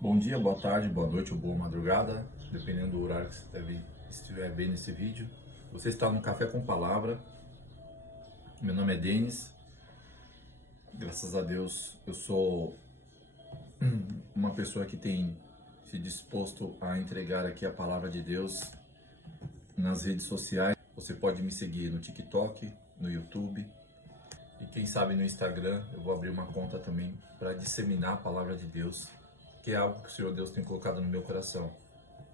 Bom dia, boa tarde, boa noite ou boa madrugada, dependendo do horário que você estiver vendo esse vídeo. Você está no Café com Palavra. Meu nome é Denis. Graças a Deus eu sou uma pessoa que tem se disposto a entregar aqui a palavra de Deus nas redes sociais. Você pode me seguir no TikTok, no YouTube e quem sabe no Instagram. Eu vou abrir uma conta também para disseminar a palavra de Deus, que é algo que o Senhor Deus tem colocado no meu coração.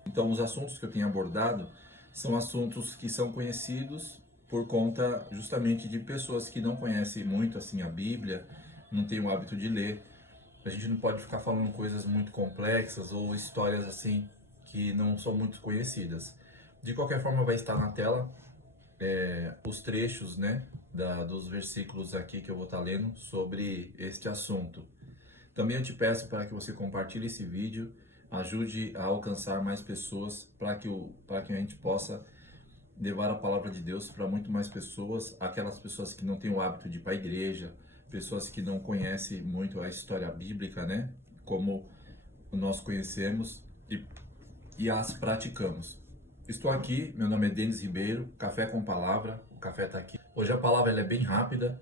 Então, os assuntos que eu tenho abordado são assuntos que são conhecidos por conta justamente de pessoas que não conhecem muito assim a Bíblia, não têm o hábito de ler. A gente não pode ficar falando coisas muito complexas ou histórias assim que não são muito conhecidas. De qualquer forma, vai estar na tela os trechos, dos versículos aqui que eu vou estar lendo sobre este assunto. Também eu te peço para que você compartilhe esse vídeo, ajude a alcançar mais pessoas, para que a gente possa levar a palavra de Deus para muito mais pessoas, aquelas pessoas que não têm o hábito de ir para a igreja, pessoas que não conhecem muito a história bíblica, como nós conhecemos e as praticamos. Estou aqui, meu nome é Denis Ribeiro, Café com Palavra, o café está aqui. Hoje a palavra ela é bem rápida.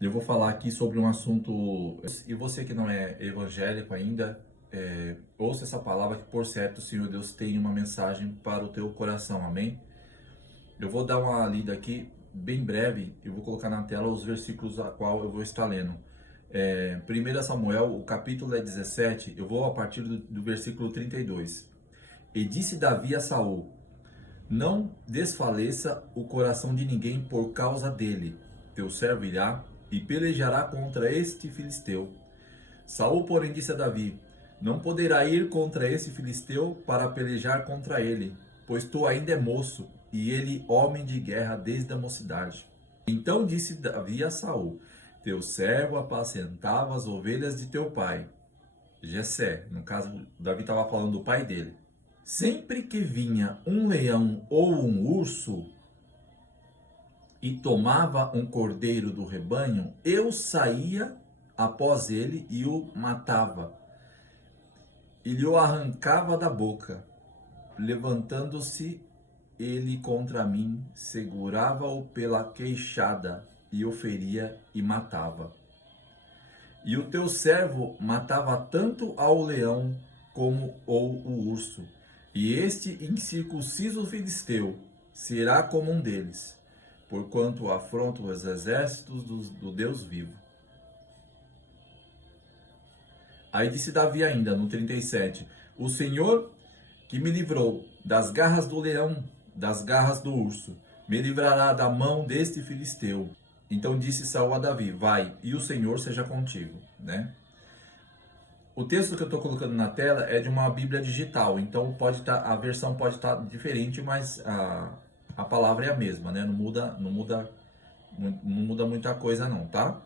Eu vou falar aqui sobre um assunto, e você que não é evangélico ainda, ouça essa palavra que por certo o Senhor Deus tem uma mensagem para o teu coração, amém? Eu vou dar uma lida aqui bem breve, eu vou colocar na tela os versículos a qual eu vou estar lendo. 1 Samuel, o capítulo é 17, eu vou a partir do versículo 32. E disse Davi a Saul: não desfaleça o coração de ninguém por causa dele, teu servo irá e pelejará contra este filisteu. Saul, porém, disse a Davi: não poderá ir contra esse filisteu para pelejar contra ele, pois tu ainda é moço, e ele homem de guerra desde a mocidade. Então disse Davi a Saul: teu servo apacentava as ovelhas de teu pai, Jessé. No caso, Davi estava falando do pai dele. Sempre que vinha um leão ou um urso e tomava um cordeiro do rebanho, eu saía após ele e o matava. E lhe o arrancava da boca. Levantando-se ele contra mim, segurava-o pela queixada e o feria e matava. E o teu servo matava tanto ao leão como o urso. E este incircunciso filisteu será como um deles, porquanto afronta os exércitos do Deus vivo. Aí disse Davi ainda, no 37, o Senhor que me livrou das garras do leão, das garras do urso, me livrará da mão deste filisteu. Então disse Saul a Davi: vai, e o Senhor seja contigo. O texto que eu estou colocando na tela é de uma Bíblia digital, então a versão pode estar diferente, mas a palavra é a mesma, Não muda muita coisa não, tá?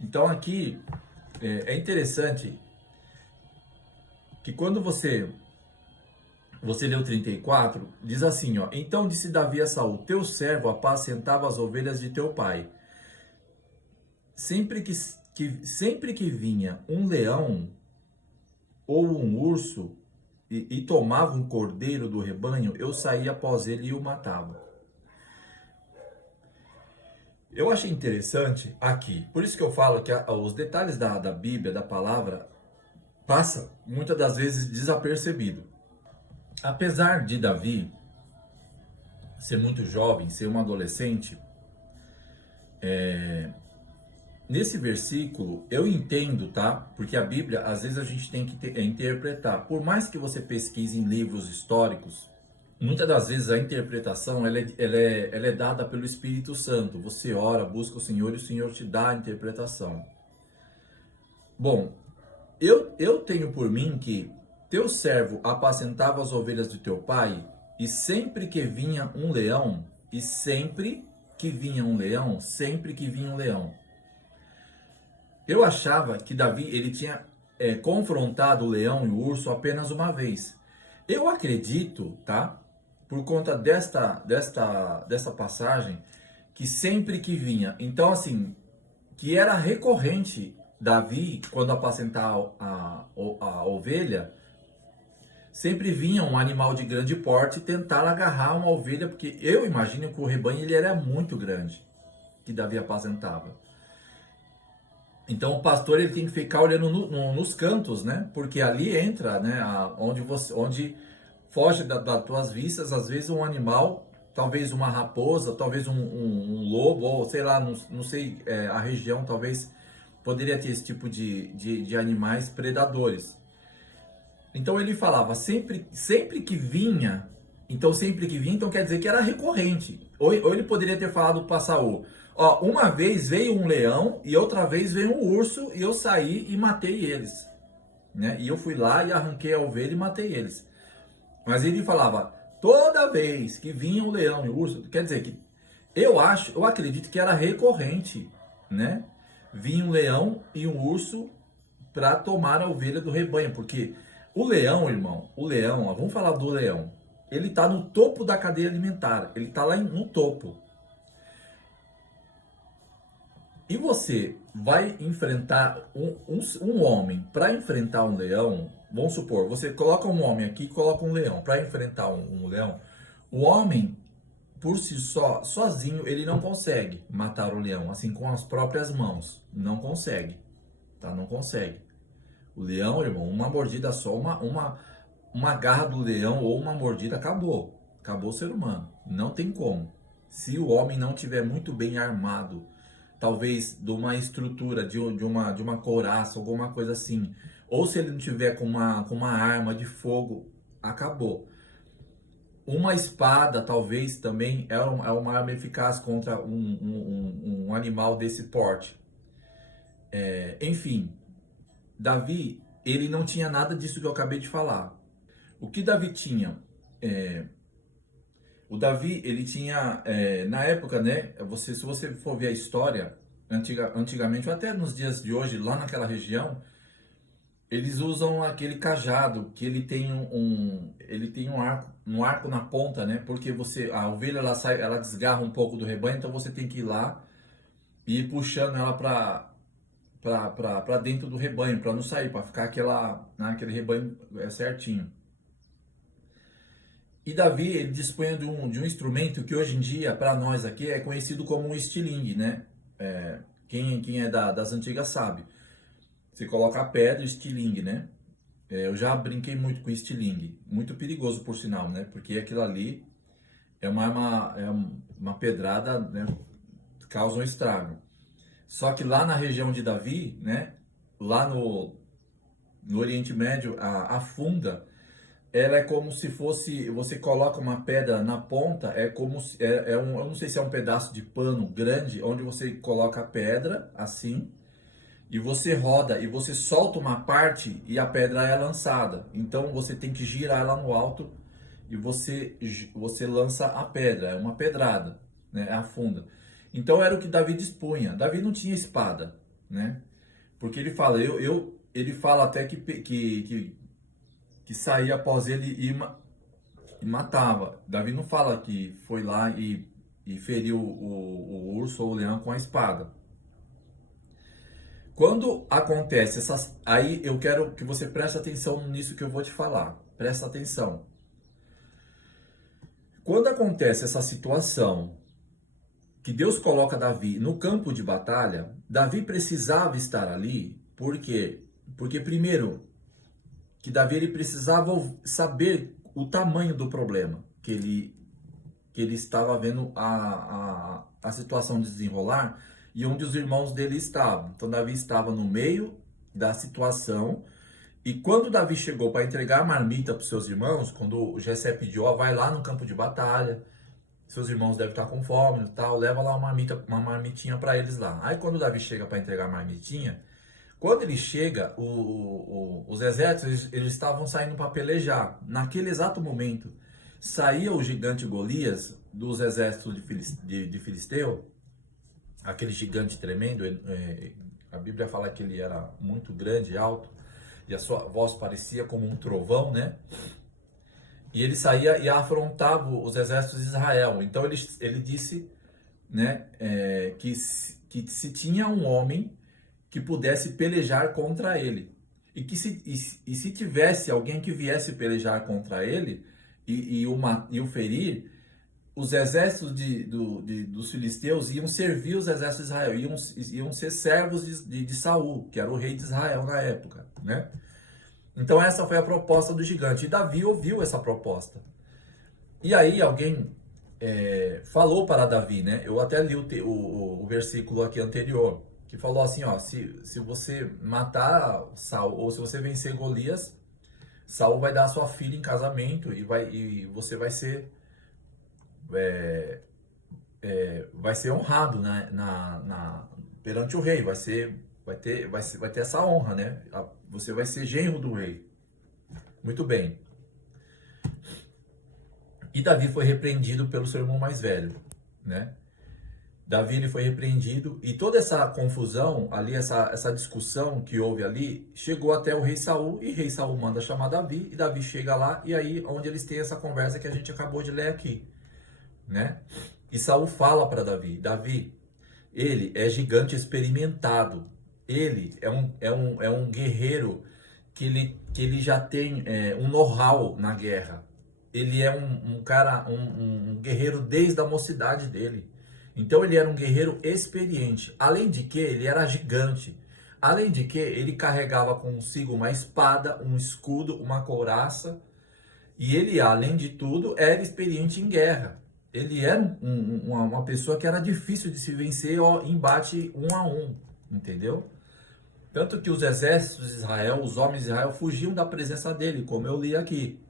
Então aqui é interessante que quando você lê o 34, diz assim, ó: então disse Davi a Saul: teu servo apacentava as ovelhas de teu pai. Sempre que vinha um leão ou um urso e tomava um cordeiro do rebanho, eu saía após ele e o matava. Eu achei interessante aqui, por isso que eu falo que os detalhes da Bíblia, da palavra, passa muitas das vezes desapercebido. Apesar de Davi ser muito jovem, ser um adolescente, nesse versículo eu entendo, tá? Porque a Bíblia, às vezes a gente tem que interpretar. Por mais que você pesquise em livros históricos, muitas das vezes a interpretação ela é dada pelo Espírito Santo. Você ora, busca o Senhor e o Senhor te dá a interpretação. Bom, eu tenho por mim que teu servo apacentava as ovelhas de teu pai, e sempre que vinha um leão, eu achava que Davi ele tinha confrontado o leão e o urso apenas uma vez. Eu acredito, tá? Por conta desta passagem, que sempre que vinha, então assim, que era recorrente Davi, quando apacentava a ovelha, sempre vinha um animal de grande porte tentar agarrar uma ovelha, porque eu imagino que o rebanho ele era muito grande, que Davi apacentava. Então o pastor ele tem que ficar olhando nos cantos, né? Porque ali entra, né? Onde foge das tuas vistas, às vezes um animal, talvez uma raposa, talvez um lobo, ou sei lá, não sei, a região talvez poderia ter esse tipo de animais predadores. Então ele falava, sempre que vinha, então quer dizer que era recorrente. Ou ele poderia ter falado para Saul, ó, uma vez veio um leão e outra vez veio um urso e eu saí e matei eles, né? E eu fui lá e arranquei a ovelha e matei eles. Mas ele falava, toda vez que vinha um leão e um urso, quer dizer que eu acredito que era recorrente, né? Vinha um leão e um urso para tomar a ovelha do rebanho, porque o leão, irmão, ó, vamos falar do leão. Ele está no topo da cadeia alimentar, ele está lá no topo. E você vai enfrentar um homem para enfrentar um leão? Vamos supor, você coloca um homem aqui e coloca um leão para enfrentar um leão. O homem, por si só, sozinho, ele não consegue matar o leão, assim com as próprias mãos. Não consegue, tá? Não consegue. O leão, irmão, uma mordida só, uma garra do leão ou uma mordida, acabou. Acabou o ser humano. Não tem como. Se o homem não tiver muito bem armado, talvez de uma estrutura, de uma couraça, alguma coisa assim, ou se ele não tiver com uma arma de fogo, acabou. Uma espada, talvez, também é uma arma eficaz contra um animal desse porte. Enfim, Davi, ele não tinha nada disso que eu acabei de falar. O que Davi tinha? O Davi, ele tinha, na época, né? Se você for ver a história, antigamente, ou até nos dias de hoje, lá naquela região, eles usam aquele cajado, que ele tem um arco na ponta, né? Porque a ovelha, ela desgarra um pouco do rebanho, então você tem que ir lá e ir puxando ela para dentro do rebanho, para não sair, para ficar aquele rebanho certinho. E Davi, ele dispunha de um instrumento que hoje em dia, para nós aqui, é conhecido como um estilingue, né? Quem é das antigas sabe. Você coloca a pedra, estilingue, né? Eu já brinquei muito com estilingue. Muito perigoso, por sinal, né? Porque aquilo ali é uma pedrada, né? Causa um estrago. Só que lá na região de Davi, né? Lá no Oriente Médio, a funda, ela é como se fosse, você coloca uma pedra na ponta, é como se, eu não sei se é um pedaço de pano grande, onde você coloca a pedra, assim, e você roda, e você solta uma parte e a pedra é lançada. Então você tem que girar ela no alto e você lança a pedra, é uma pedrada, né? É a funda. Então era o que Davi dispunha. Davi não tinha espada, né? Porque ele fala, ele fala até que saía após ele e matava. Davi não fala que foi lá e feriu o urso ou o leão com a espada. Quando acontece aí eu quero que você preste atenção nisso que eu vou te falar. Presta atenção. Quando acontece essa situação que Deus coloca Davi no campo de batalha, Davi precisava estar ali, por quê? Porque primeiro, que Davi ele precisava saber o tamanho do problema que ele estava vendo a situação desenrolar e onde os irmãos dele estavam. Então Davi estava no meio da situação e quando Davi chegou para entregar a marmita para os seus irmãos, quando o Jessé pediu, ó, vai lá no campo de batalha, seus irmãos devem estar com fome e tal, leva lá uma marmitinha para eles lá. Aí quando Davi chega para entregar a marmitinha, quando ele chega, os exércitos eles estavam saindo para pelejar. Naquele exato momento, saía o gigante Golias dos exércitos de Filisteu, aquele gigante tremendo. A Bíblia fala que ele era muito grande, alto, e a sua voz parecia como um trovão, né? E ele saía e afrontava os exércitos de Israel. Então ele disse, né, que se tinha um homem que pudesse pelejar contra ele. E se tivesse alguém que viesse pelejar contra ele e o ferir, os exércitos dos filisteus iam servir os exércitos de Israel, iam ser servos de Saul, que era o rei de Israel na época, né? Então essa foi a proposta do gigante. E Davi ouviu essa proposta. E aí alguém falou para Davi, né? Eu até li o versículo aqui anterior, que falou assim, ó, se você matar Saul, ou se você vencer Golias, Saul vai dar a sua filha em casamento e você vai ser honrado, né, perante o rei, vai ter essa honra, né? Você vai ser genro do rei. Muito bem. E Davi foi repreendido pelo seu irmão mais velho, né? Davi ele foi repreendido e toda essa confusão ali, essa discussão que houve ali, chegou até o rei Saul e o rei Saul manda chamar Davi e Davi chega lá e aí onde eles têm essa conversa que a gente acabou de ler aqui, né? E Saul fala para Davi, Davi, ele é gigante experimentado, ele é um guerreiro que ele já tem um know-how na guerra. Ele é um cara, um guerreiro desde a mocidade dele. Então ele era um guerreiro experiente. Além de que ele era gigante. Além de que ele carregava consigo uma espada, um escudo, uma couraça. E ele, além de tudo, era experiente em guerra. Ele era uma pessoa que era difícil de se vencer em embate 1 a 1, entendeu? Tanto que os exércitos de Israel, os homens de Israel, fugiam da presença dele, como eu li aqui.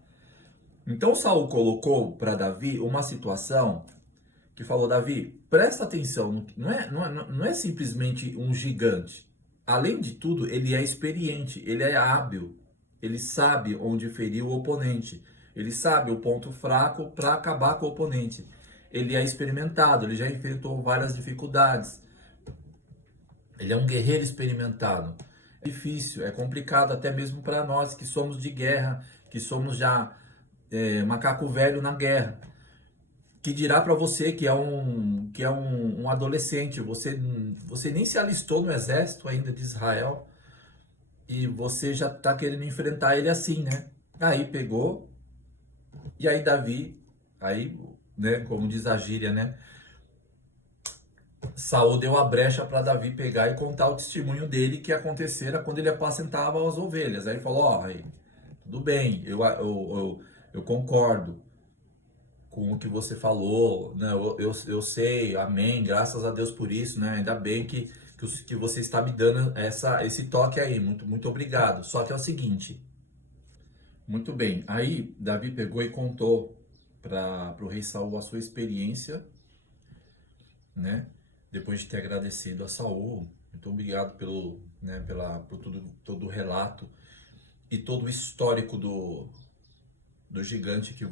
Então Saul colocou para Davi uma situação que falou, Davi, presta atenção, não é simplesmente um gigante. Além de tudo, ele é experiente, ele é hábil, ele sabe onde ferir o oponente, ele sabe o ponto fraco para acabar com o oponente. Ele é experimentado, ele já enfrentou várias dificuldades. Ele é um guerreiro experimentado. É difícil, é complicado até mesmo para nós que somos de guerra, que somos já macaco velho na guerra. Que dirá para você que é um adolescente, você nem se alistou no exército ainda de Israel e você já está querendo enfrentar ele assim, né? Aí pegou, e aí Davi, aí, né, como diz a gíria, né? Saul deu a brecha para Davi pegar e contar o testemunho dele que acontecera quando ele apacentava as ovelhas. Aí falou, ó, tudo bem, eu concordo com o que você falou, né? Eu sei, amém, graças a Deus por isso, né? Ainda bem que você está me dando esse toque aí, muito obrigado. Só que é o seguinte, muito bem, aí Davi pegou e contou para o rei Saul a sua experiência, né? Depois de ter agradecido a Saul, muito obrigado por todo o relato e todo o histórico do gigante que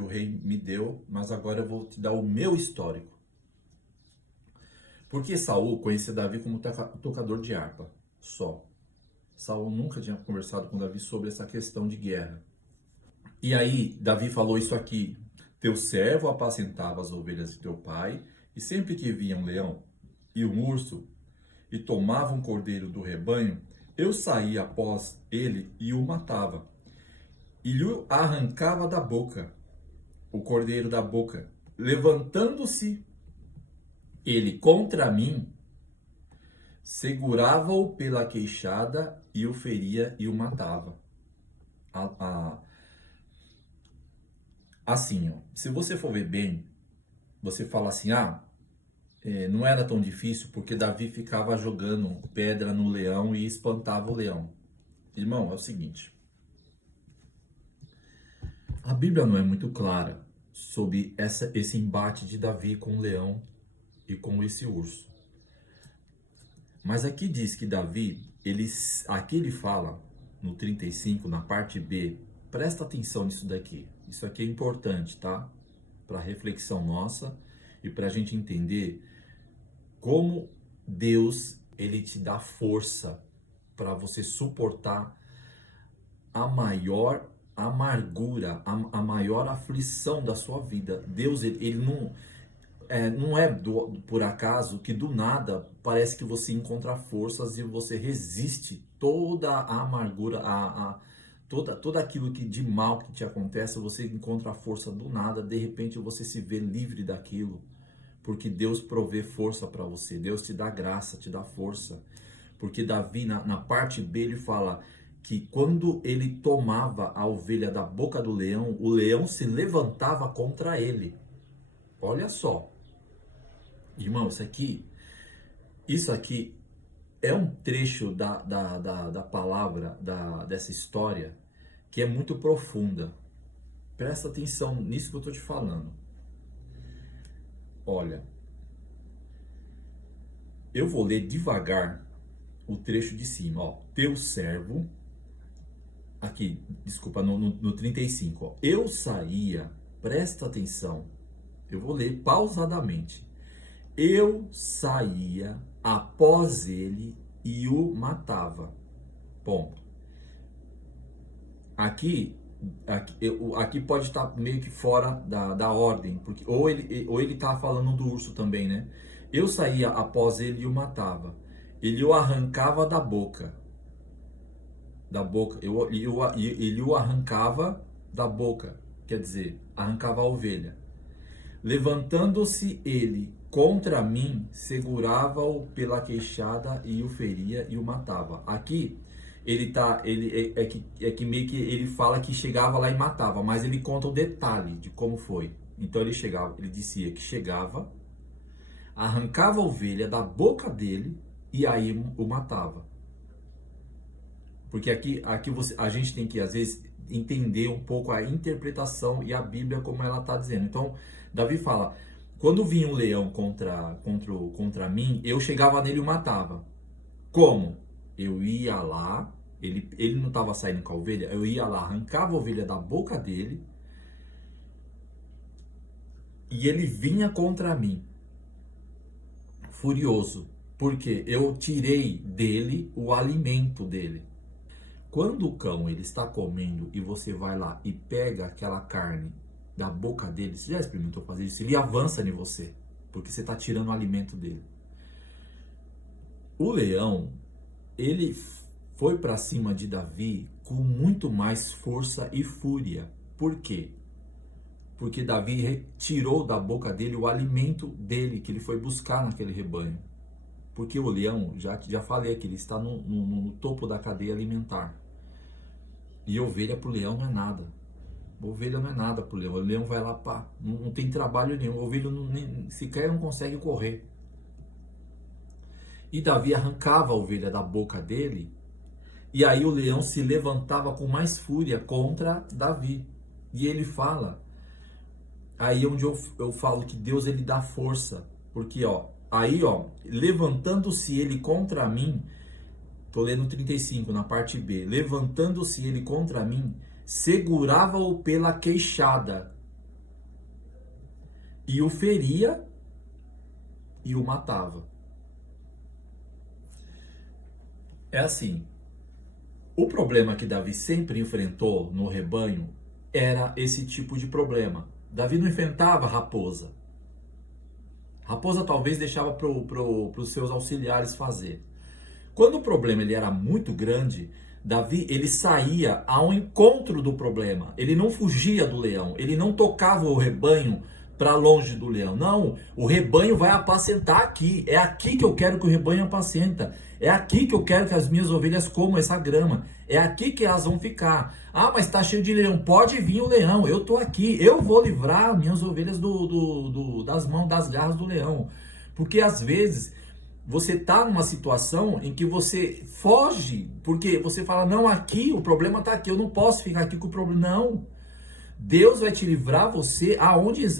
o rei me deu, mas agora eu vou te dar o meu histórico. Porque Saul conhecia Davi como tocador de harpa, só. Saul nunca tinha conversado com Davi sobre essa questão de guerra. E aí, Davi falou isso aqui, teu servo apacentava as ovelhas de teu pai, e sempre que via um leão e um urso, e tomava um cordeiro do rebanho, eu saía após ele e o matava, e lhe arrancava da boca o cordeiro da boca, levantando-se ele contra mim, segurava-o pela queixada e o feria e o matava. Assim, ó, se você for ver bem, você fala assim, não era tão difícil porque Davi ficava jogando pedra no leão e espantava o leão. Irmão, é o seguinte, a Bíblia não é muito clara sobre esse embate de Davi com o leão e com esse urso. Mas aqui diz que Davi, aqui ele fala, no 35, na parte B, presta atenção nisso daqui. Isso aqui é importante, tá? Para reflexão nossa e para a gente entender como Deus, ele te dá força para você suportar a maior amargura, a maior aflição da sua vida. Deus, ele não... não é por acaso que do nada parece que você encontra forças e você resiste toda a amargura, toda aquilo que de mal que te acontece, você encontra a força do nada, de repente você se vê livre daquilo, porque Deus provê força para você, Deus te dá graça, te dá força. Porque Davi, na parte B, ele fala que quando ele tomava a ovelha da boca do leão, o leão se levantava contra ele. Olha só. Irmão, isso aqui é um trecho da palavra, dessa história, que é muito profunda. Presta atenção nisso que eu estou te falando. Olha, eu vou ler devagar o trecho de cima. Ó, teu servo, aqui, desculpa, no 35. Ó, eu saía, presta atenção, eu vou ler pausadamente. Eu saía após ele e o matava. Ponto. Aqui pode estar meio que fora da ordem, porque ou ele tá falando do urso também, né? Eu saía após ele e o matava. Ele o arrancava da boca. Ele o arrancava da boca, quer dizer, arrancava a ovelha. Levantando-se ele contra mim, segurava-o pela queixada e o feria e o matava. Aqui é que meio que ele fala que chegava lá e matava, mas ele conta o detalhe de como foi. Então ele dizia que chegava, arrancava a ovelha da boca dele e aí o matava. Porque a gente tem que às vezes entender um pouco a interpretação e a Bíblia como ela está dizendo. Então Davi fala: quando vinha um leão contra mim, eu chegava nele e o matava. Como? Eu ia lá, ele não estava saindo com a ovelha, eu ia lá, arrancava a ovelha da boca dele e ele vinha contra mim, furioso, porque eu tirei dele o alimento dele. Quando o cão ele está comendo e você vai lá e pega aquela carne da boca dele, você já experimentou fazer isso? Ele avança em você, porque você está tirando o alimento dele. O leão, ele foi para cima de Davi com muito mais força e fúria. Por quê? Porque Davi retirou da boca dele o alimento dele, que ele foi buscar naquele rebanho. Porque o leão, já falei que ele está no topo da cadeia alimentar. E ovelha para o leão não é nada. Ovelha não é nada para o leão. O leão vai lá, pá, não tem trabalho nenhum. O ovelha sequer não consegue correr. E Davi arrancava a ovelha da boca dele. E aí o leão se levantava com mais fúria contra Davi. E ele fala, aí onde eu falo que Deus ele dá força. Porque levantando-se ele contra mim, tô lendo 35 na parte B, levantando-se ele contra mim, segurava-o pela queixada e o feria e o matava. É assim, o problema que Davi sempre enfrentou no rebanho era esse tipo de problema. Davi não enfrentava raposa. Raposa talvez deixava para os seus auxiliares fazer. Quando o problema ele era muito grande, Davi ele saía ao encontro do problema. Ele não fugia do leão. Ele não tocava o rebanho para longe do leão. Não, o rebanho vai apacentar aqui. É aqui que eu quero que o rebanho apacenta. É aqui que eu quero que as minhas ovelhas comam essa grama. É aqui que elas vão ficar. Ah, mas está cheio de leão. Pode vir o leão. Eu estou aqui. Eu vou livrar minhas ovelhas das mãos, das garras do leão. Porque às vezes você está numa situação em que você foge. Porque você fala, não, aqui o problema está aqui. Eu não posso ficar aqui com o problema. Não. Deus vai te livrar você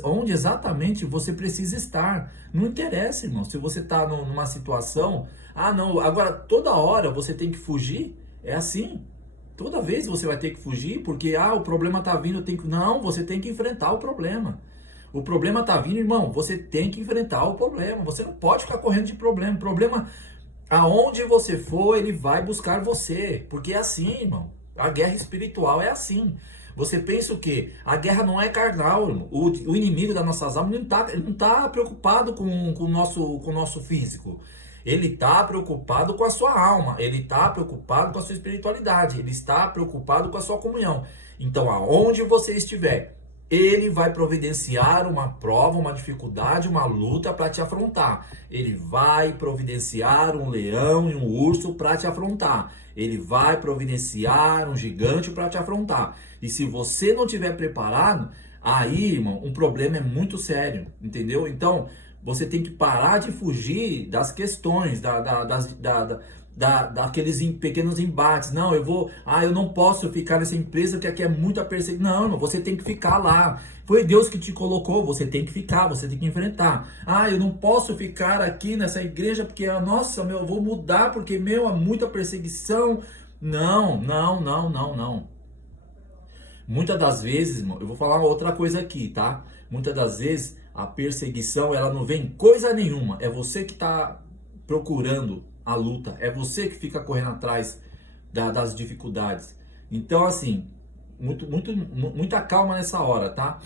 onde exatamente você precisa estar. Não interessa, irmão, se você está numa situação, não, agora toda hora você tem que fugir, é assim. Toda vez você vai ter que fugir, porque o problema está vindo, não, você tem que enfrentar o problema. O problema está vindo, irmão, você tem que enfrentar o problema. Você não pode ficar correndo de problema. O problema, aonde você for, ele vai buscar você, porque é assim, irmão. A guerra espiritual é assim. Você pensa o quê? A guerra não é carnal, irmão. O inimigo das nossas almas ele não tá preocupado com o nosso físico. Ele está preocupado com a sua alma, ele está preocupado com a sua espiritualidade, ele está preocupado com a sua comunhão. Então, aonde você estiver, ele vai providenciar uma prova, uma dificuldade, uma luta para te afrontar. Ele vai providenciar um leão e um urso para te afrontar. Ele vai providenciar um gigante para te afrontar. E se você não estiver preparado, aí, irmão, um problema é muito sério, entendeu? Então, você tem que parar de fugir das questões, daqueles pequenos embates. Não, eu não posso ficar nessa empresa porque aqui é muita perseguição. Não, você tem que ficar lá. Foi Deus que te colocou, você tem que ficar, você tem que enfrentar. Eu não posso ficar aqui nessa igreja porque, nossa, eu vou mudar porque, há muita perseguição. Não. Muitas das vezes, irmão, eu vou falar outra coisa aqui, tá? Muitas das vezes a perseguição, ela não vem coisa nenhuma. É você que está procurando a luta. É você que fica correndo atrás das dificuldades. Então, assim, muita calma nessa hora, tá?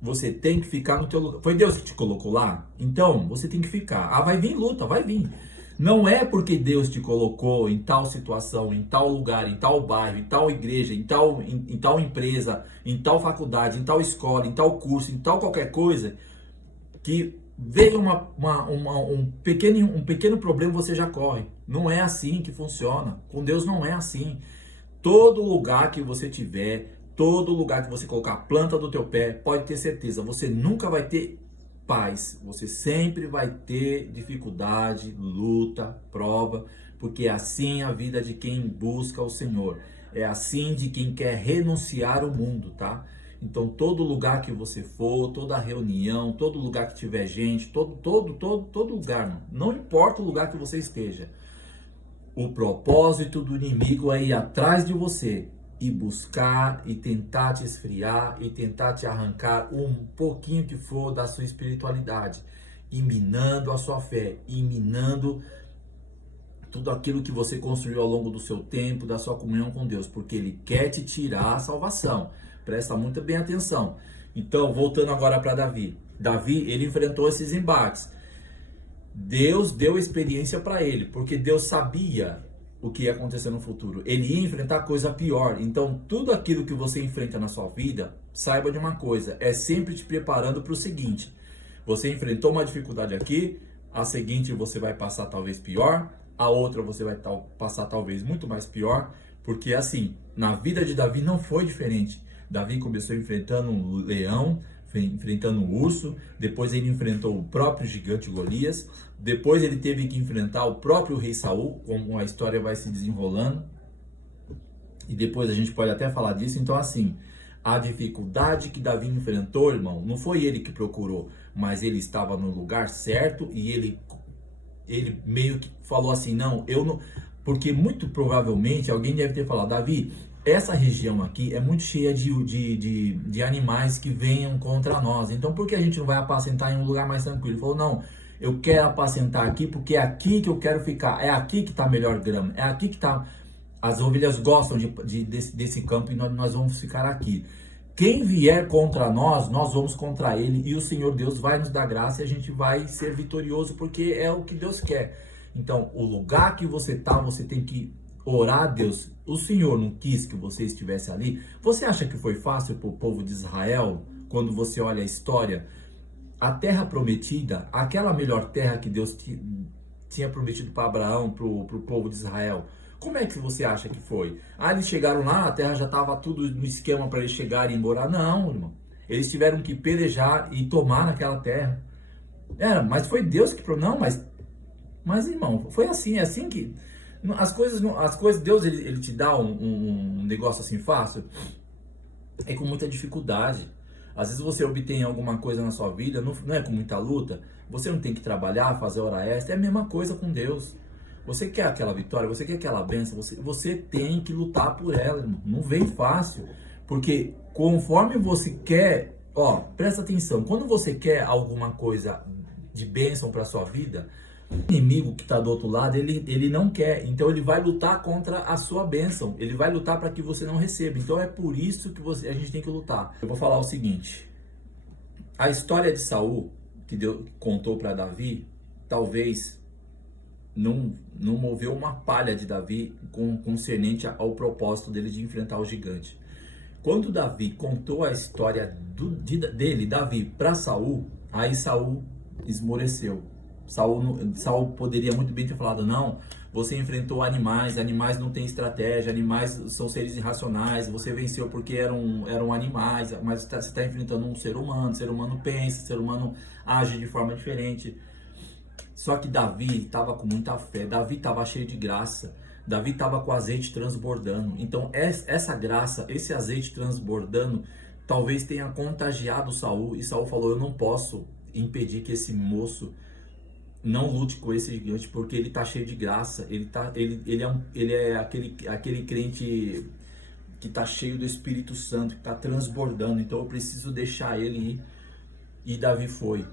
Você tem que ficar no teu lugar. Foi Deus que te colocou lá? Então, você tem que ficar. Vai vir luta, vai vir. Não é porque Deus te colocou em tal situação, em tal lugar, em tal bairro, em tal igreja, em tal empresa, em tal faculdade, em tal escola, em tal curso, em tal qualquer coisa, que veio um pequeno problema, você já corre. Não é assim que funciona. Com Deus não é assim. Todo lugar que você tiver, todo lugar que você colocar a planta do teu pé, pode ter certeza, você nunca vai ter paz, você sempre vai ter dificuldade, luta, prova, porque é assim a vida de quem busca o Senhor, é assim de quem quer renunciar ao mundo, tá? Então todo lugar que você for, toda reunião, todo lugar que tiver gente, todo lugar, não importa o lugar que você esteja, o propósito do inimigo é ir atrás de você e buscar e tentar te esfriar e tentar te arrancar um pouquinho que for da sua espiritualidade, e minando a sua fé, e minando tudo aquilo que você construiu ao longo do seu tempo, da sua comunhão com Deus, porque ele quer te tirar a salvação. Presta muito bem atenção. Então, voltando agora para Davi. Davi, ele enfrentou esses embates. Deus deu experiência para ele, porque Deus sabia o que ia acontecer no futuro. Ele ia enfrentar coisa pior. Então, tudo aquilo que você enfrenta na sua vida, saiba de uma coisa, é sempre te preparando para o seguinte. Você enfrentou uma dificuldade aqui, a seguinte você vai passar talvez pior, a outra você vai passar talvez muito mais pior, porque assim, na vida de Davi não foi diferente. Davi começou enfrentando um leão, enfrentando um urso, depois ele enfrentou o próprio gigante Golias, depois ele teve que enfrentar o próprio rei Saul, como a história vai se desenrolando, e depois a gente pode até falar disso. Então assim, a dificuldade que Davi enfrentou, irmão, não foi ele que procurou, mas ele estava no lugar certo e ele meio que falou assim, não, eu não... Porque muito provavelmente alguém deve ter falado, Davi, essa região aqui é muito cheia de animais que venham contra nós. Então por que a gente não vai apacentar em um lugar mais tranquilo? Ele falou, não, eu quero apacentar aqui porque é aqui que eu quero ficar. É aqui que está a melhor grama. É aqui que está... As ovelhas gostam desse campo e nós vamos ficar aqui. Quem vier contra nós, nós vamos contra ele. E o Senhor Deus vai nos dar graça e a gente vai ser vitorioso porque é o que Deus quer. Então, o lugar que você está, você tem que orar a Deus. O Senhor não quis que você estivesse ali. Você acha que foi fácil para o povo de Israel? Quando você olha a história, a terra prometida, aquela melhor terra que Deus tinha prometido para Abraão, para o povo de Israel, como é que você acha que foi? Eles chegaram lá, a terra já estava tudo no esquema para eles chegarem e ir embora. Não, irmão. Eles tiveram que pelejar e tomar naquela terra. Mas foi Deus que... Não, mas irmão, foi assim, é assim que... As coisas, Deus ele te dá um negócio assim fácil, é com muita dificuldade. Às vezes você obtém alguma coisa na sua vida, não é com muita luta, você não tem que trabalhar, fazer hora extra, é a mesma coisa com Deus. Você quer aquela vitória, você quer aquela bênção, você tem que lutar por ela, irmão. Não vem fácil, porque conforme você quer, presta atenção, quando você quer alguma coisa de bênção para sua vida, O inimigo que está do outro lado, ele não quer. Então ele vai lutar contra a sua bênção. Ele vai lutar para que você não receba. Então é por isso que a gente tem que lutar. Eu vou falar o seguinte. A história de Saul, que Deus contou para Davi, talvez não moveu uma palha de Davi concernente ao propósito dele de enfrentar o gigante. Quando Davi contou a história dele, Davi, para Saul, aí Saul esmoreceu. Saul poderia muito bem ter falado, não, você enfrentou animais, animais não têm estratégia, animais são seres irracionais, você venceu porque eram animais, mas você está enfrentando um ser humano pensa, ser humano age de forma diferente. Só que Davi estava com muita fé, Davi estava cheio de graça, Davi estava com o azeite transbordando. Então essa graça, esse azeite transbordando, talvez tenha contagiado Saul, e Saul falou, eu não posso impedir que esse moço não lute com esse gigante, porque ele está cheio de graça, ele é aquele crente que está cheio do Espírito Santo, que está transbordando, então eu preciso deixar ele ir. E Davi foi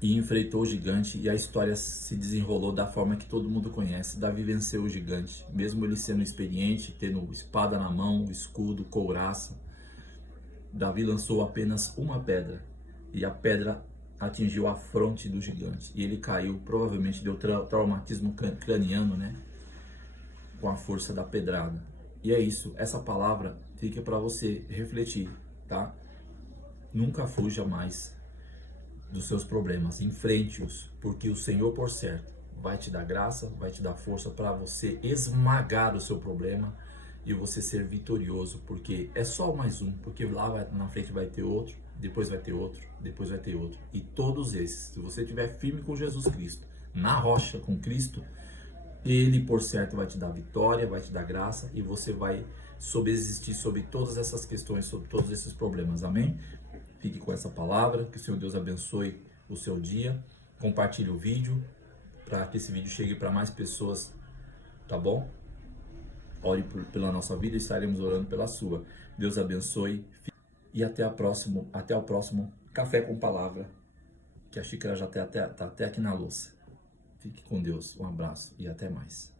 e enfrentou o gigante, e a história se desenrolou da forma que todo mundo conhece. Davi venceu o gigante, mesmo ele sendo experiente, tendo espada na mão, escudo, couraça. Davi lançou apenas uma pedra, e a pedra atingiu a fronte do gigante, e ele caiu, provavelmente deu traumatismo craniano, né? Com a força da pedrada. E é isso, essa palavra fica para você refletir, tá? Nunca fuja mais dos seus problemas, enfrente-os, porque o Senhor, por certo, vai te dar graça, vai te dar força para você esmagar o seu problema e você ser vitorioso, porque é só mais um, porque lá na frente vai ter outro, depois vai ter outro, depois vai ter outro, e todos esses, se você estiver firme com Jesus Cristo, na rocha com Cristo, Ele, por certo, vai te dar vitória, vai te dar graça, e você vai subsistir sobre todas essas questões, sobre todos esses problemas, amém? Fique com essa palavra, que o Senhor Deus abençoe o seu dia. Compartilhe o vídeo para que esse vídeo chegue para mais pessoas, tá bom? Ore pela nossa vida e estaremos orando pela sua. Deus abençoe e até o próximo Café com Palavra, que a xícara já está até aqui na louça. Fique com Deus, um abraço e até mais.